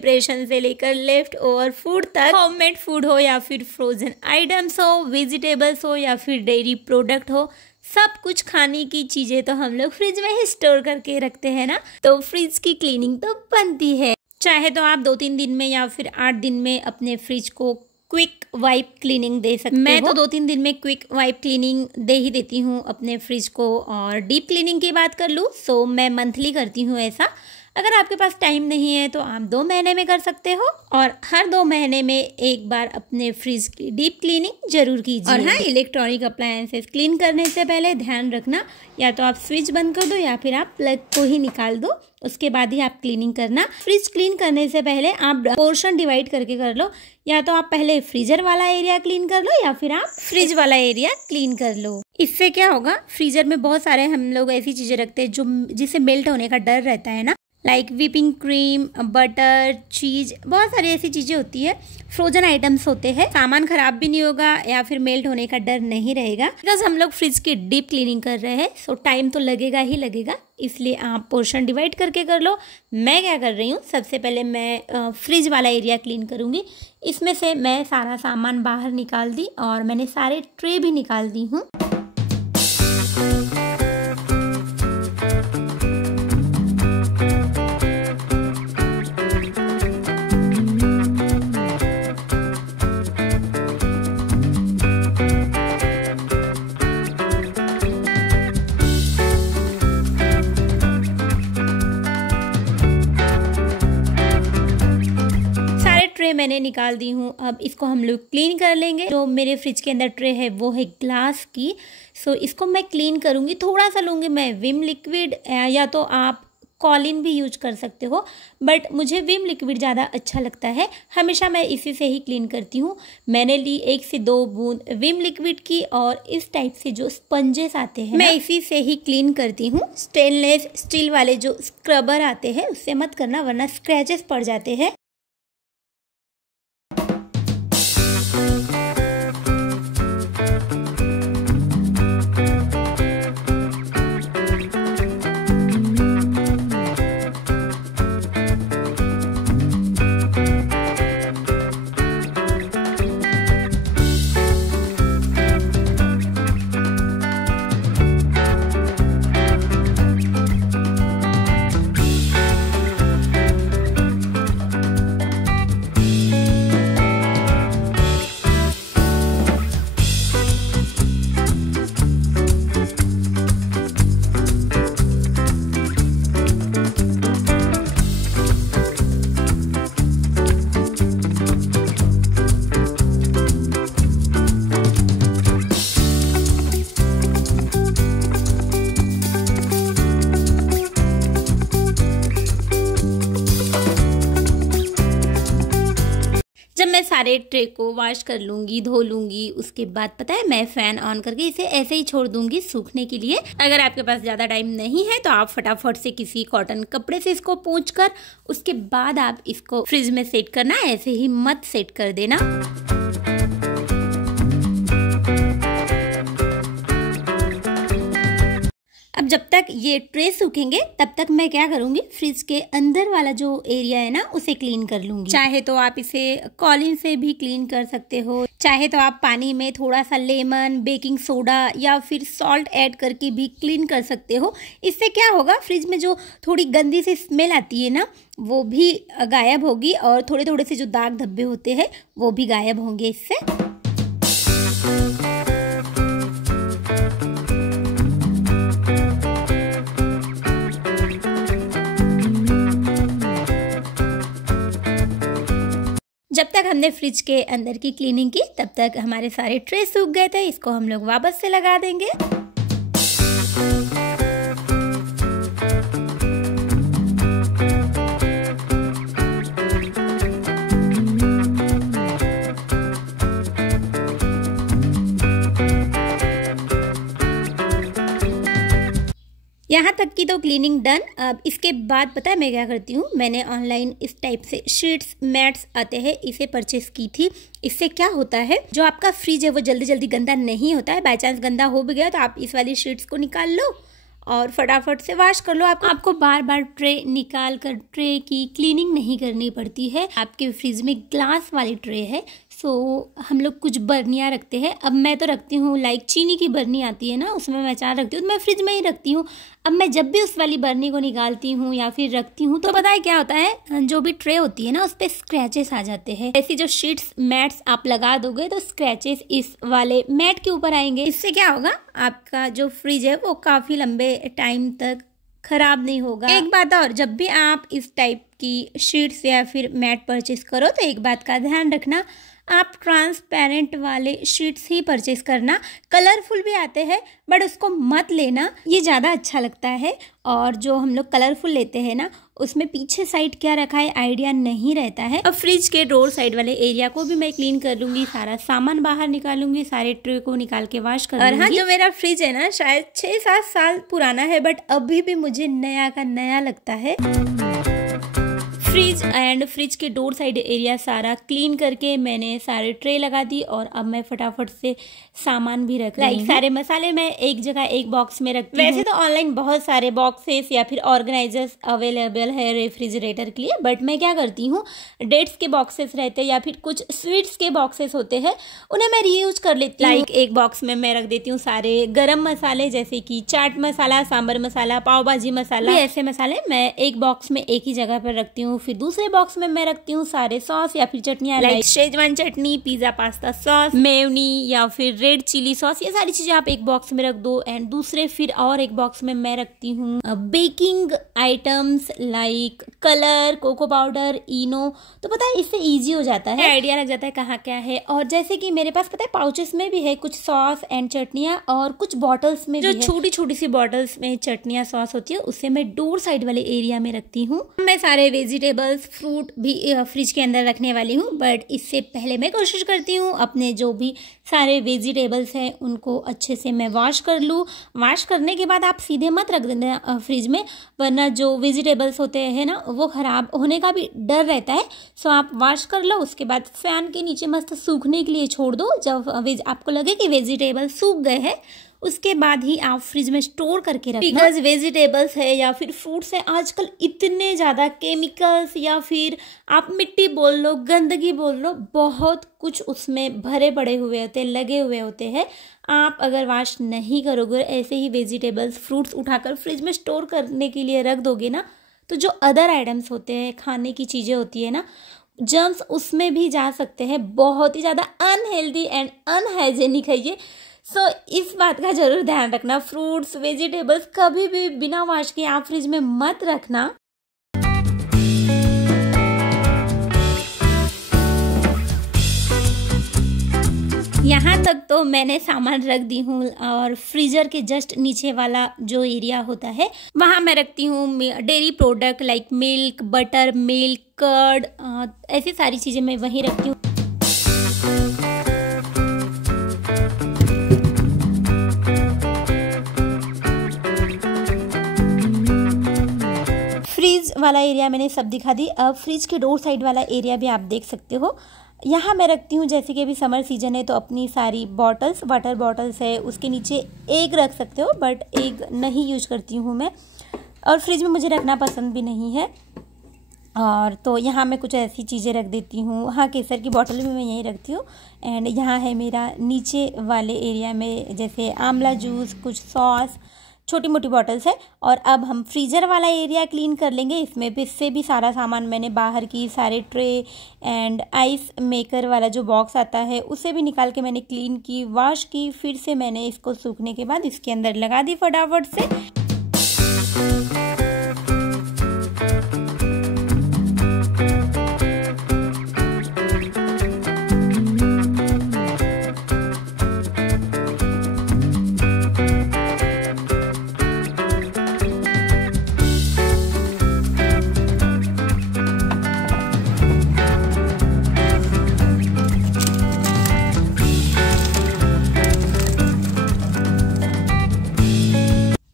Preparation से लेकर left over food तक, होममेड फूड हो या फिर फ्रोजन आइटम्स हो, वेजिटेबल्स हो या फिर डेयरी प्रोडक्ट हो, सब कुछ खाने की चीजें तो हम लोग फ्रिज में ही स्टोर करके रखते हैं ना। तो फ्रिज की क्लीनिंग तो बनती है। चाहे तो आप 2-3 दिन में या फिर 8 दिन में अपने फ्रिज को क्विक वाइप क्लीनिंग दे सकते हो। मैं तो 2-3 दिन में क्विक वाइप क्लीनिंग दे ही देती हूँ अपने फ्रिज को। और डीप क्लीनिंग की बात कर लूँ तो मैं मंथली करती हूँ ऐसा। अगर आपके पास टाइम नहीं है तो आप 2 महीने में कर सकते हो, और हर 2 महीने में एक बार अपने फ्रिज की डीप क्लीनिंग जरूर कीजिए। और हाँ, इलेक्ट्रॉनिक अप्लायंसेस क्लीन करने से पहले ध्यान रखना, या तो आप स्विच बंद कर दो या फिर आप प्लग को ही निकाल दो, उसके बाद ही आप क्लीनिंग करना। फ्रिज क्लीन करने से पहले आप पोर्शन डिवाइड करके कर लो, या तो आप पहले फ्रीजर वाला एरिया क्लीन कर लो या फिर आप फ्रिज वाला एरिया क्लीन कर लो। इससे क्या होगा, फ्रीजर में बहुत सारे हम लोग ऐसी चीजें रखते हैं जो जिसे मेल्ट होने का डर रहता है ना, लाइक व्हिपिंग क्रीम, बटर, चीज, बहुत सारी ऐसी चीजें होती है, फ्रोजन आइटम्स होते हैं। सामान खराब भी नहीं होगा या फिर मेल्ट होने का डर नहीं रहेगा, बिकॉज हम लोग फ्रिज की डीप क्लीनिंग कर रहे हैं। सो टाइम तो लगेगा ही लगेगा, इसलिए आप पोर्शन डिवाइड करके कर लो। मैं क्या कर रही हूँ, सबसे पहले मैं फ्रिज वाला एरिया क्लीन करूँगी। इसमें से मैं सारा सामान बाहर निकाल दी और मैंने सारे ट्रे भी निकाल दी हूँ। मैंने निकाल दी हूँ। अब इसको हम लोग क्लीन कर लेंगे। जो मेरे फ्रिज के अंदर ट्रे है वो है ग्लास की, सो इसको मैं क्लीन करूँगी। थोड़ा सा लूँगी मैं विम लिक्विड, या तो आप कॉलिन भी यूज कर सकते हो, बट मुझे विम लिक्विड ज़्यादा अच्छा लगता है। हमेशा मैं इसी से ही क्लीन करती हूँ। मैंने ली 1 से 2 बूंद विम लिक्विड की, और इस टाइप से जो स्पंजेस आते हैं मैं इसी से ही क्लीन करती हूँ। स्टेनलेस स्टील वाले जो स्क्रबर आते हैं उससे मत करना, वरना स्क्रैचेस पड़ जाते हैं। सारे ट्रे को वॉश कर लूँगी, धो लूँगी। उसके बाद पता है मैं फ़ैन ऑन करके इसे ऐसे ही छोड़ दूँगी सूखने के लिए। अगर आपके पास ज़्यादा टाइम नहीं है तो आप फटाफट से किसी कॉटन कपड़े से इसको पोंछ कर उसके बाद आप इसको फ्रिज में सेट करना, ऐसे ही मत सेट कर देना। अब जब तक ये ट्रे सूखेंगे तब तक मैं क्या करूँगी, फ्रिज के अंदर वाला जो एरिया है ना उसे क्लीन कर लूँगी। चाहे तो आप इसे कॉलिन से भी क्लीन कर सकते हो, चाहे तो आप पानी में थोड़ा सा लेमन, बेकिंग सोडा या फिर सॉल्ट ऐड करके भी क्लीन कर सकते हो। इससे क्या होगा, फ्रिज में जो थोड़ी गंदी सी स्मेल आती है ना वो भी गायब होगी, और थोड़े थोड़े से जो दाग धब्बे होते हैं वो भी गायब होंगे इससे। जब तक हमने फ्रिज के अंदर की क्लीनिंग की तब तक हमारे सारे ट्रे सूख गए थे। इसको हम लोग वापस से लगा देंगे। यहाँ तक की तो क्लीनिंग डन। अब इसके बाद पता है मैं क्या करती हूँ, मैंने ऑनलाइन इस टाइप से शीट्स मैट्स आते हैं, इसे परचेस की थी। इससे क्या होता है, जो आपका फ्रिज है वो जल्दी जल्दी गंदा नहीं होता है। बाय चांस गंदा हो भी गया तो आप इस वाली शीट्स को निकाल लो और फटाफट से वॉश कर लो। आपको बार बार ट्रे निकाल कर ट्रे की क्लीनिंग नहीं करनी पड़ती है। आपके फ्रिज में ग्लास वाली ट्रे है, सो हम लोग कुछ बर्नियाँ रखते हैं। अब मैं तो रखती हूँ लाइक चीनी की बर्नी आती है ना, उसमें मैं अचार रखती हूँ तो मैं फ्रिज में ही रखती हूँ। अब मैं जब भी उस वाली बर्नी को निकालती हूँ या फिर रखती हूँ तो पता है क्या होता है, जो भी ट्रे होती है ना उस पर स्क्रैचेस आ जाते हैं। ऐसी जो शीट्स मैट्स आप लगा दोगे तो स्क्रैचेस इस वाले मैट के ऊपर आएंगे। इससे क्या होगा, आपका जो फ्रिज है वो काफ़ी लंबे टाइम तक खराब नहीं होगा। एक बात और, जब भी आप इस टाइप की शीट्स या फिर मैट परचेस करो तो एक बात का ध्यान रखना, आप ट्रांसपेरेंट वाले शीट्स ही परचेस करना। कलरफुल भी आते हैं बट उसको मत लेना, ये ज़्यादा अच्छा लगता है। और जो हम लोग कलरफुल लेते हैं ना उसमें पीछे साइड क्या रखा है आइडिया नहीं रहता है। अब फ्रिज के डोर साइड वाले एरिया को भी मैं क्लीन कर लूँगी, सारा सामान बाहर निकालूंगी, सारे ट्रे को निकाल के वॉश कर लूँगी। और हाँ, जो मेरा फ्रिज है ना शायद 6-7 साल पुराना है बट अभी भी मुझे नया का नया लगता है। फ्रिज एंड फ्रिज के डोर साइड एरिया सारा क्लीन करके मैंने सारे ट्रे लगा दी और अब मैं फटाफट से सामान भी रख रही हूँ। सारे मसाले मैं एक जगह एक बॉक्स में रखती हूँ। वैसे तो ऑनलाइन बहुत सारे बॉक्सेस या फिर ऑर्गेनाइजर्स अवेलेबल है रेफ्रिजरेटर के लिए, बट मैं क्या करती हूँ, डेट्स के बॉक्सेस रहते हैं या फिर कुछ स्वीट्स के बॉक्सेस होते हैं, उन्हें मैं रीयूज कर लेती हूँ। लाइक एक बॉक्स में मैं रख देती हूँ सारे गरम मसाले जैसे कि चाट मसाला, सांबर मसाला, पाव भाजी मसाला, ऐसे मसाले मैं एक बॉक्स में एक ही जगह पर रखती हूँ। फिर दूसरे बॉक्स में मैं रखती हूँ सारे सॉस या फिर चटनियाँ, लाइक शेजवान चटनी, पिज्जा पास्ता सॉस, मेयोनी या फिर रेड चिली सॉस, ये सारी चीजें आप एक बॉक्स में रख दो। एंड दूसरे फिर और एक बॉक्स में मैं रखती हूँ baking items like colour, cocoa powder, Eno. तो पता है इससे इजी हो जाता है, आइडिया लग जाता है कहाँ क्या है। और जैसे कि मेरे पास पता है पाउचेस में भी है कुछ सॉस एंड चटनियाँ, और कुछ बॉटल्स में जो छोटी छोटी सी बॉटल्स में चटनियाँ सॉस होती है उसे मैं डोर साइड वाले एरिया में रखती हूँ। मैं सारे वेजिटेबल्स फ्रूट भी फ्रिज के अंदर रखने वाली हूँ, बट इससे पहले मैं कोशिश करती हूँ अपने जो भी सारे वेजिटेबल्स हैं उनको अच्छे से मैं वॉश कर लूँ। वॉश करने के बाद आप सीधे मत रख देना फ्रिज में, वरना जो वेजिटेबल्स होते हैं ना वो ख़राब होने का भी डर रहता है। सो आप वॉश कर लो, उसके बाद फैन के नीचे मस्त सूखने के लिए छोड़ दो। जब आपको लगे कि वेजिटेबल सूख गए हैं उसके बाद ही आप फ्रिज में स्टोर करके रखना। बिकॉज वेजिटेबल्स है या फिर फ्रूट्स है आजकल इतने ज़्यादा केमिकल्स या फिर आप मिट्टी बोल लो, गंदगी बोल लो, बहुत कुछ उसमें भरे पड़े हुए होते हैं, लगे हुए होते हैं। आप अगर वॉश नहीं करोगे, ऐसे ही वेजिटेबल्स फ्रूट्स उठाकर फ्रिज में स्टोर करने के लिए रख दोगे ना, तो जो अदर आइटम्स होते हैं, खाने की चीज़ें होती है ना, जर्म्स उसमें भी जा सकते हैं। बहुत ही ज़्यादा अनहेल्दी एंड अनहाइजेनिक है ये। सो इस बात का जरूर ध्यान रखना, फ्रूट्स वेजिटेबल्स कभी भी बिना वॉश के आप फ्रिज में मत रखना। यहाँ तक तो मैंने सामान रख दी हूँ और फ्रीजर के जस्ट नीचे वाला जो एरिया होता है वहाँ मैं रखती हूँ dairy product like milk, buttermilk, curd, ऐसी सारी चीज़ें मैं वहीं रखती हूँ। फ्रिज वाला एरिया मैंने सब दिखा दी। अब फ्रिज के डोर साइड वाला एरिया भी आप देख सकते हो। यहाँ मैं रखती हूँ, जैसे कि अभी समर सीजन है तो अपनी सारी बॉटल्स, वाटर बॉटल्स है उसके नीचे एग रख सकते हो, बट एग नहीं यूज करती हूँ मैं, और फ्रिज में मुझे रखना पसंद भी नहीं है। और तो यहाँ मैं कुछ ऐसी चीज़ें रख देती हूँ। हाँ, केसर की बॉटल भी मैं यहीं रखती हूँ। एंड यहाँ है मेरा नीचे वाले एरिया में जैसे आंवला जूस, कुछ सॉस, छोटी मोटी बॉटल्स है। और अब हम फ्रीज़र वाला एरिया क्लीन कर लेंगे। इसमें भी इससे भी सारा सामान मैंने बाहर की सारे ट्रे एंड आइस मेकर वाला जो बॉक्स आता है उसे भी निकाल के मैंने क्लीन की, वॉश की। फिर से मैंने इसको सूखने के बाद इसके अंदर लगा दी फटाफट से।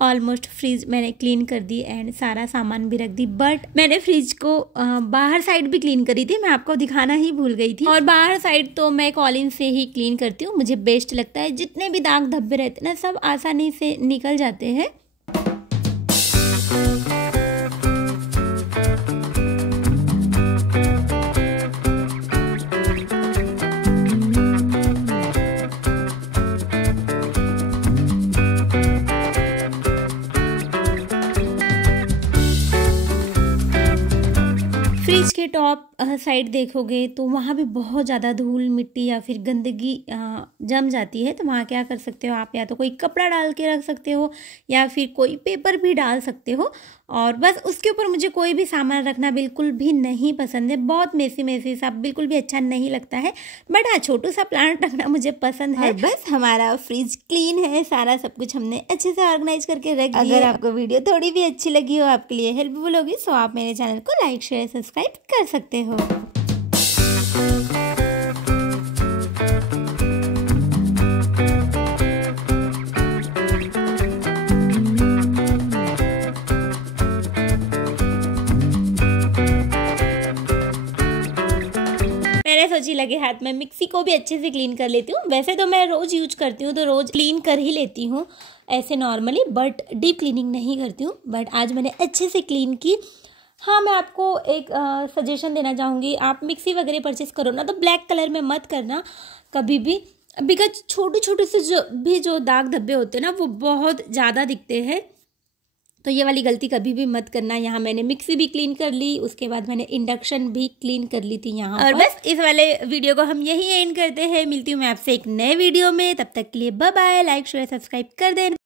ऑलमोस्ट फ्रिज मैंने क्लीन कर दी एंड सारा सामान भी रख दी, बट मैंने फ्रिज को बाहर साइड भी क्लीन करी थी, मैं आपको दिखाना ही भूल गई थी। और बाहर साइड तो मैं कॉलिन से ही क्लीन करती हूँ, मुझे बेस्ट लगता है। जितने भी दाग धब्बे रहते हैं ना सब आसानी से निकल जाते हैं। फ्रिज के टॉप साइड देखोगे तो वहाँ भी बहुत ज़्यादा धूल मिट्टी या फिर गंदगी जम जाती है। तो वहाँ क्या कर सकते हो आप, या तो कोई कपड़ा डाल के रख सकते हो या फिर कोई पेपर भी डाल सकते हो। और बस उसके ऊपर मुझे कोई भी सामान रखना बिल्कुल भी नहीं पसंद है, बहुत मेसी मेसी सा बिल्कुल भी अच्छा नहीं लगता है। बट हाँ, छोटू सा प्लांट रखना मुझे पसंद है। बस हमारा फ्रिज क्लीन है, सारा सब कुछ हमने अच्छे से ऑर्गेनाइज करके रख दिया। अगर आपको वीडियो थोड़ी भी अच्छी लगी हो, आपके लिए हेल्पफुल होगी, सो आप मेरे चैनल को लाइक शेयर सब्सक्राइब कर सकते हो। मैंने सोची लगे हाथ में मिक्सी को भी अच्छे से क्लीन कर लेती हूँ। वैसे तो मैं रोज़ यूज करती हूँ, तो रोज़ क्लीन कर ही लेती हूँ ऐसे नॉर्मली, बट डीप क्लीनिंग नहीं करती हूँ। बट आज मैंने अच्छे से क्लीन की। हाँ, मैं आपको एक सजेशन देना चाहूँगी, आप मिक्सी वगैरह परचेस करो ना तो ब्लैक कलर में मत करना कभी भी, बिकॉज छोटे छोटे से जो दाग धब्बे होते हैं ना, वो बहुत ज़्यादा दिखते हैं। तो ये वाली गलती कभी भी मत करना। यहाँ मैंने मिक्सी भी क्लीन कर ली, उसके बाद मैंने इंडक्शन भी क्लीन कर ली थी यहाँ। और बस इस वाले वीडियो को हम यही एंड करते हैं। मिलती हूँ मैं आपसे एक नए वीडियो में, तब तक के लिए bye bye. Like share subscribe कर देना।